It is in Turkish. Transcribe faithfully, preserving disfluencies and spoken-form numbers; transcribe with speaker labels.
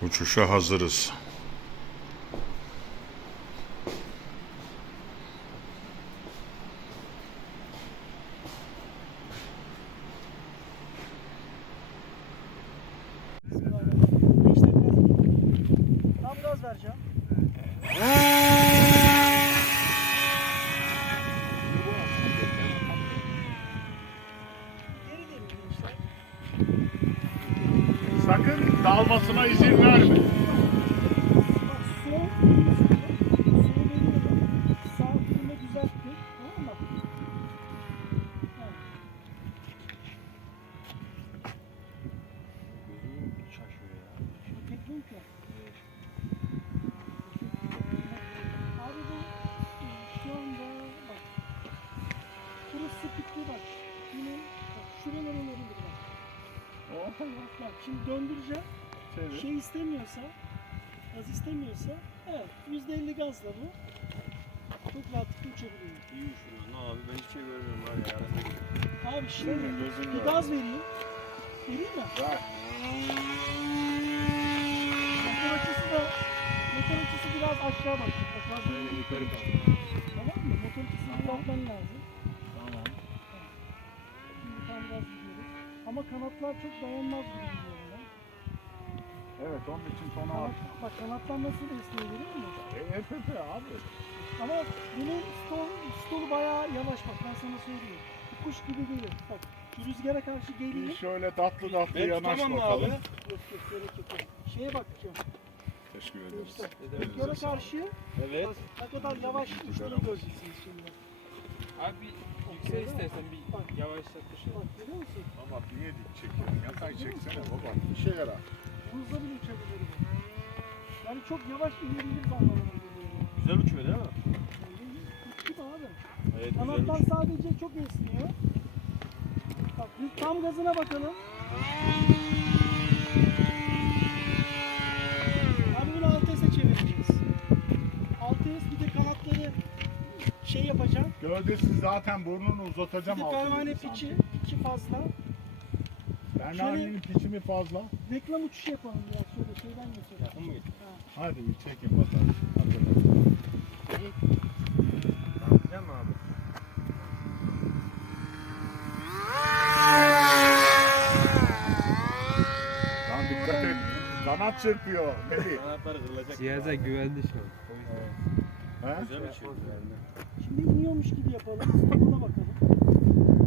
Speaker 1: Uçuşa hazırız.
Speaker 2: İşte biraz tam gaz vereceğim. Geri gelin gençler.
Speaker 1: Sakın dalmasına izin verme.
Speaker 2: Bak sol, sol veriyorum. Sağ kırma düzelttim. Tamam mı? Ha.
Speaker 3: Gözüm şaşıyor ya.
Speaker 2: Fark ettin ki. Abi bu e, şu anda bak. Burası bitti bak. Yine bak şuralara olabilir bak. Bak bak şimdi döndüreceğim. Şey istemiyorsa, gaz istemiyorsa, evet yüzde elli gazla bu. Çok rahatlıkla uçabiliyor.
Speaker 3: İyi uçuruyorsun abi, ben hiçbir şey görmüyorum var ya. Arada
Speaker 2: Abi şimdi
Speaker 1: Değil mi? Gözün
Speaker 2: bir
Speaker 1: var.
Speaker 2: gaz vereyim. Vereyim mi?
Speaker 1: Ver.
Speaker 2: Motor açısı da, motor açısı biraz aşağı bak. Bak gaz
Speaker 3: böyle
Speaker 2: vereyim.
Speaker 3: yukarı kaldı.
Speaker 2: Tamam mı? Motor açısını düzeltmen lazım.
Speaker 3: Tamam.
Speaker 2: Şimdi tam gaz gidiyoruz. Ama kanatlar çok dayanmaz gibi gidiyorum ben.
Speaker 1: Evet, onun için sona
Speaker 2: Kanat,
Speaker 1: at.
Speaker 2: bak kanatlar nasıl esniyor görüyor musun?
Speaker 1: E, F F abi.
Speaker 2: Ama bunun stol, stolu bayağı yavaş bak ben sana söyleyeyim. Kuş gibi değil. Bak şu rüzgara karşı
Speaker 1: Bir
Speaker 2: geliyor.
Speaker 1: şöyle tatlı tatlı
Speaker 3: Ben
Speaker 1: yanaş
Speaker 3: tutamam mı
Speaker 1: bakalım.
Speaker 3: abi?
Speaker 2: Yok yok gerek yok. Şeye bakacağım.
Speaker 1: Teşekkür ederiz.
Speaker 2: İşte
Speaker 3: Ederiz.
Speaker 2: rüzgara karşı
Speaker 3: Evet.
Speaker 2: bak, ne kadar yavaş uçtuğunu göreceksiniz şimdi.
Speaker 4: Abi bir yüksel istersen bir
Speaker 2: Bak.
Speaker 4: yavaşlat bir şey.
Speaker 2: Bak görüyor musun?
Speaker 1: Baba niye dik çekiyorsun? Yatay çeksene baba. İşe yarar.
Speaker 2: Hızla bile uçabilir bu. Yani çok yavaş inebilir anlamına geliyor.
Speaker 3: Güzel uçuyor değil mi?
Speaker 2: Kuş gibi abi.
Speaker 3: Evet, güzel
Speaker 2: Kanattan
Speaker 3: uçuyor.
Speaker 2: sadece çok esniyor. Bak bir tam gazına bakalım. Abi bunu alt S'e çevireceğiz. alt S bir de kanatları şey yapacağım.
Speaker 1: Gövdesi zaten burnunu
Speaker 2: Bir
Speaker 1: uzatacağım
Speaker 2: de
Speaker 1: altına.
Speaker 2: pervane piçi, piçi fazla.
Speaker 1: Pervanenin piçi mi fazla?
Speaker 2: Reklam uçuşu yapalım biraz şöyle şeyden geçelim.
Speaker 3: Yakın mı gitti?
Speaker 1: Hadi bir çekin bakalım.
Speaker 3: Yapacağım mı abi?
Speaker 1: Lan dikkat et. Kanat çırpıyor. Melih.
Speaker 3: Kanatları kırılacak.
Speaker 4: Cihaza güvendi şu an.
Speaker 1: He?
Speaker 3: Güzel uçuyor. Yani.
Speaker 2: Şimdi iniyormuş gibi yapalım. Stopuna bakalım.